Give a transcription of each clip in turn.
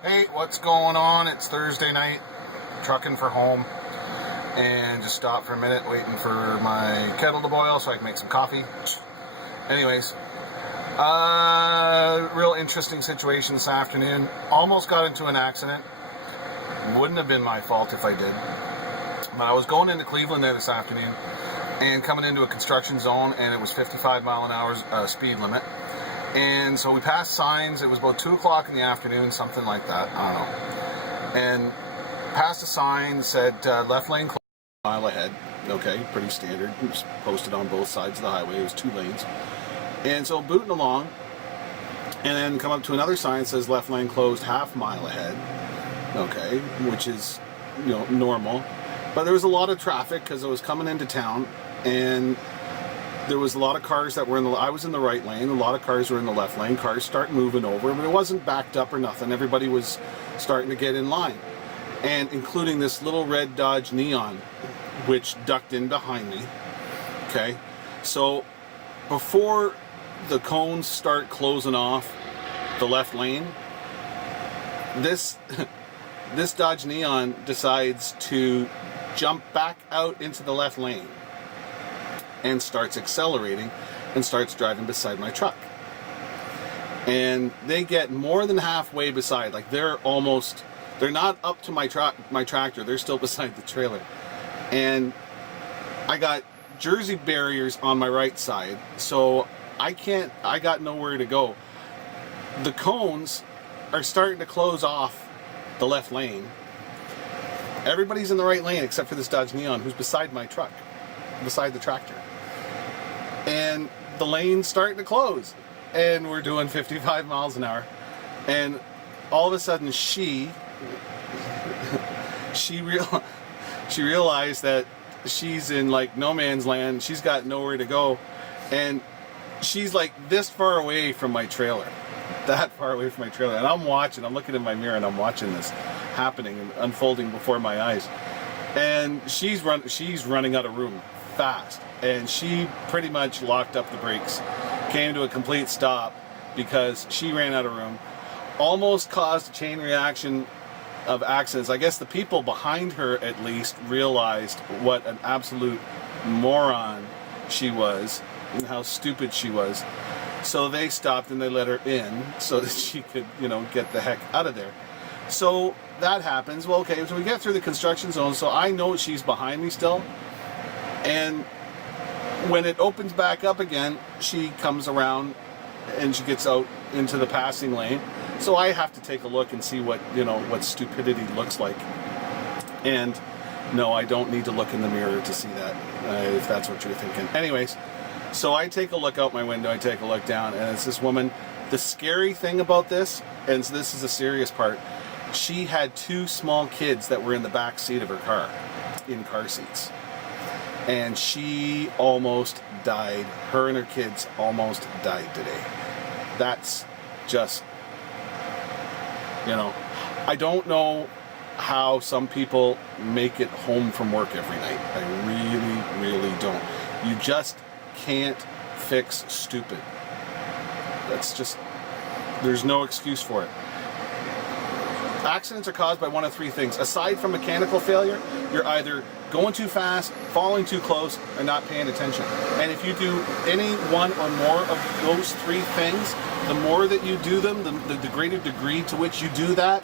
Hey, what's going on? It's Thursday night, trucking for home, and just stopped for a minute waiting for my kettle to boil so I can make some coffee. Anyways, real interesting situation this afternoon. Almost got into an accident. Wouldn't have been my fault if I did. But I was going into Cleveland there this afternoon and coming into a construction zone, and it was 55 mile an hour speed limit. And so we passed signs. It was about 2 o'clock in the afternoon, something like that. I don't know. And passed a sign, said left lane closed, a mile ahead. Okay, pretty standard. It was posted on both sides of the highway. It was 2 lanes. And so booting along, and then come up to another sign that says left lane closed, half mile ahead. Okay, which is, normal. But there was a lot of traffic because I was coming into town, and there was a lot of cars that were I was in the right lane, a lot of cars were in the left lane. Cars start moving over, but it wasn't backed up or nothing. Everybody was starting to get in line, and including this little red Dodge Neon, which ducked in behind me. Okay, so before the cones start closing off the left lane, this Dodge Neon decides to jump back out into the left lane and starts accelerating and starts driving beside my truck. And they get more than halfway beside, like they're not up to my tractor, they're still beside the trailer. And I got Jersey barriers on my right side, so I got nowhere to go. The cones are starting to close off the left lane. Everybody's in the right lane except for this Dodge Neon who's beside my truck, beside the tractor. And the lane's starting to close, and we're doing 55 miles an hour, and all of a sudden she realized that she's in like no man's land. She's got nowhere to go, and she's like this far away from my trailer, that far away from my trailer, and I'm looking in my mirror and I'm watching this happening and unfolding before my eyes, and she's running out of room fast, and she pretty much locked up the brakes, came to a complete stop because she ran out of room, almost caused a chain reaction of accidents. I guess the people behind her at least realized what an absolute moron she was and how stupid she was, so they stopped and they let her in so that she could, get the heck out of there. So that happens. Well, okay, so we get through the construction zone, so I know she's behind me still. And when it opens back up again, she comes around and she gets out into the passing lane. So I have to take a look and see what stupidity looks like. And no, I don't need to look in the mirror to see that, if that's what you're thinking. Anyways, so I take a look out my window, I take a look down, and it's this woman. The scary thing about this, and this is the serious part, she had 2 small kids that were in the back seat of her car, in car seats. And she almost died. Her and her kids almost died today. That's just, I don't know how some people make it home from work every night. I really, really don't. You just can't fix stupid. That's just, there's no excuse for it. Accidents are caused by one of 3 things. Aside from mechanical failure, you're either going too fast, falling too close, or not paying attention. And if you do any one or more of those 3 things, the more that you do them, the greater degree to which you do that,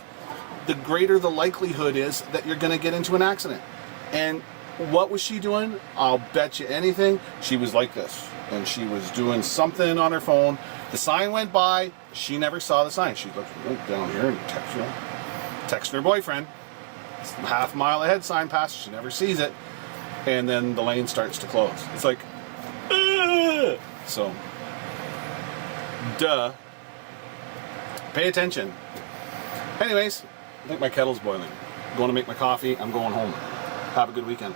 the greater the likelihood is that you're going to get into an accident. And what was she doing? I'll bet you anything. She was like this, and she was doing something on her phone. The sign went by. She never saw the sign. She looked down here and texted her boyfriend. Half mile ahead sign passes. She never sees it, and then the lane starts to close. It's like, ugh! So, duh. Pay attention. Anyways, I think my kettle's boiling. I'm going to make my coffee. I'm going home. Have a good weekend.